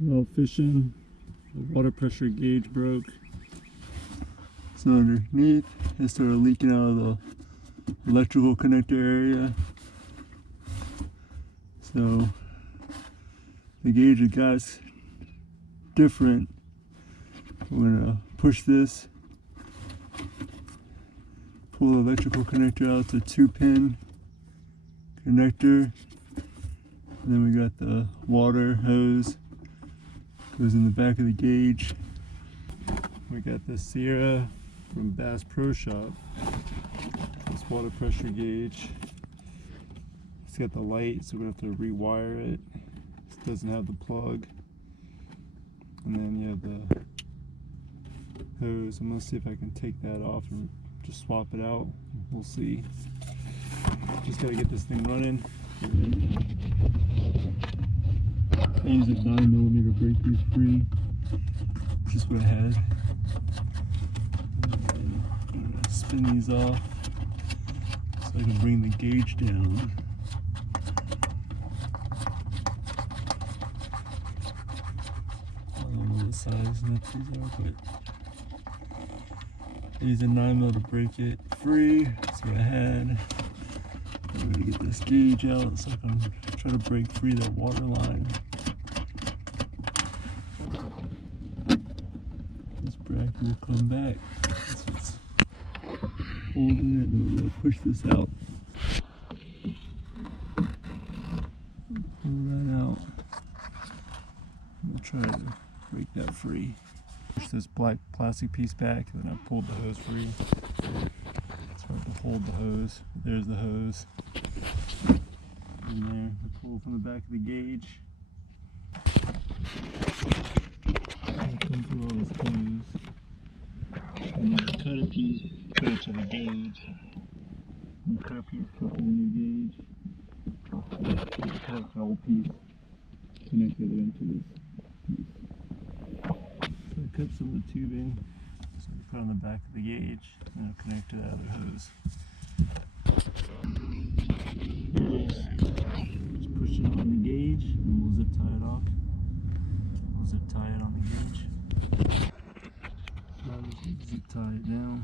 While fishing, the water pressure gauge broke. So underneath, it started leaking out of the electrical connector area. So the gauge of gas different. We're gonna push this, pull the electrical connector out. It's a 2-pin connector. And then we got the water hose, goes in the back of the gauge. We got the Sierra from Bass Pro Shop. This water pressure gauge. It's got the light, so we have to rewire it. This doesn't have the plug. And then you have the hose. I'm gonna see if I can take that off and just swap it out. We'll see. Just gotta get this thing running. I use a 9mm brake piece free. Just what I had. And I'm gonna spin these off so I can bring the gauge down. I don't know what size nuts these are, but I use a 9mm to break it free. That's what I had. I'm gonna get this gauge out so I can try to break free that water line. This bracket will come back. That's what's holding it, and we're gonna push this out. Pull that out. We'll try to break that free. Push this black plastic piece back, and then I pulled the hose free. So I have to hold the hose. There's the hose. In there, I pull from the back of the gauge. Come through all this hose. And then cut a piece, put it to the gauge. And cut a piece, put it in the gauge. Cut the whole piece, connect it into this piece. So I cut some of the tubing, so I put on the back of the gauge, and I'll connect to that other hose. Just push it on the gauge, and we'll zip tie it off. We'll zip tie it on the gauge. Now we can zip tie it down.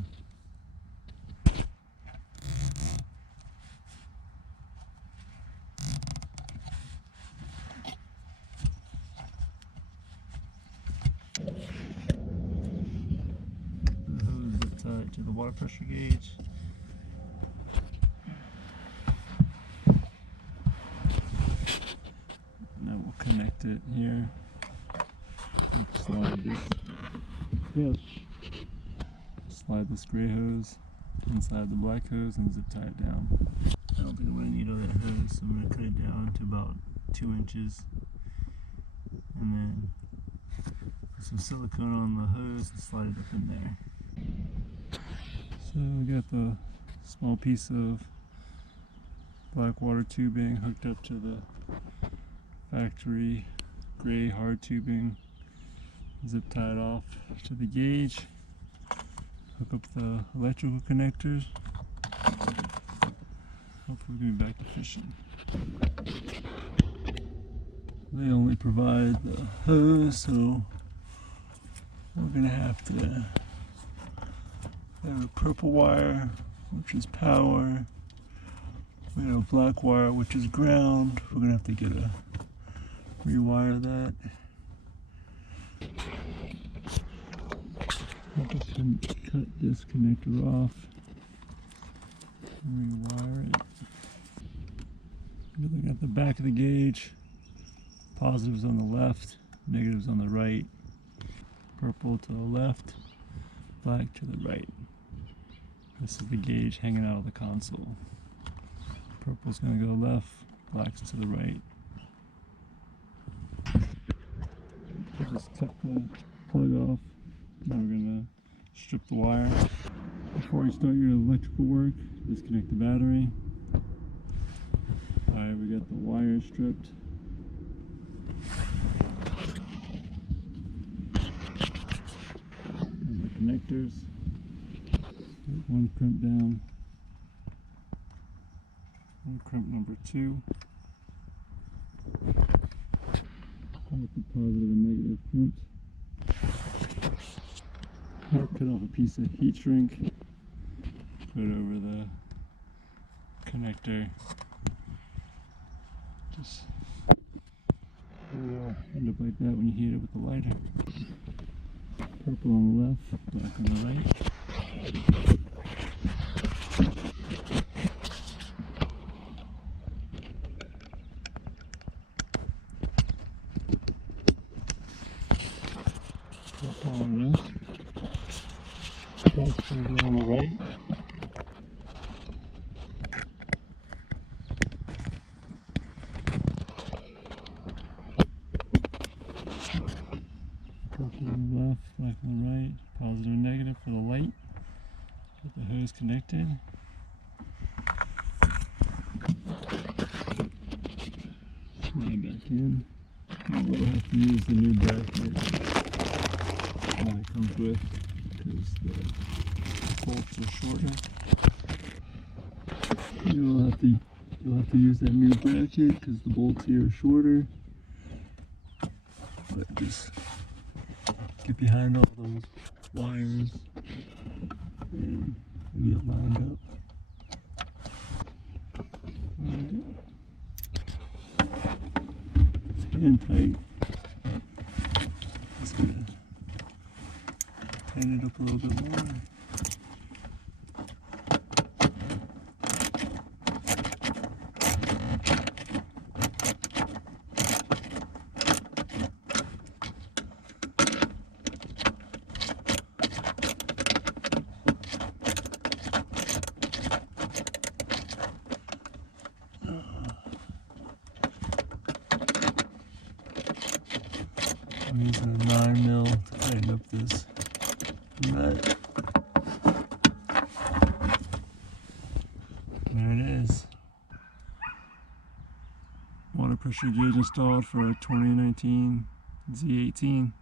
The hose zip tied to the water pressure gauge. Now we'll connect it here. Slide this. Yes. Slide this gray hose inside the black hose and zip tie it down. I don't think I'm going to need all that hose, so I'm going to cut it down to about 2 inches. And then put some silicone on the hose and slide it up in there. So we got the small piece of black water tubing hooked up to the factory gray hard tubing. Zip tie it off to the gauge. Hook up the electrical connectors. Hopefully we'll be back to fishing. They only provide the hose, so we're gonna have to have a purple wire, which is power. We have a black wire, which is ground. We're gonna have to get a rewire that. I'll just cut this connector off and rewire it. Looking at the back of the gauge, positives on the left, negatives on the right, purple to the left, black to the right. This is the gauge hanging out of the console. Purple's going to go left, black's to the right. I'll just cut the plug off. Now we're going to strip the wire. Before you start your electrical work, disconnect the battery. Alright, we got the wire stripped. There's the connectors. One crimp down. One crimp number 2. the positive and negative pins. I'll cut off a piece of heat shrink, put it over the connector. Just end up like that when you heat it with the lighter. Purple on the left, black on the right. Purple on the left, black on the right. Purple on the left, black on the right, positive and negative for the light. Get the hose connected. Slide back in. We'll have to use the new bracket that it comes with because the bolts are shorter. You'll have to use that new bracket because the bolts here are shorter. But just get behind all those wires and get lined up. It's hand tight. Just gonna tighten it up a little bit more. I'm using a 9mm to tighten up this nut. There it is. Water pressure gauge installed for a 2019 Z18.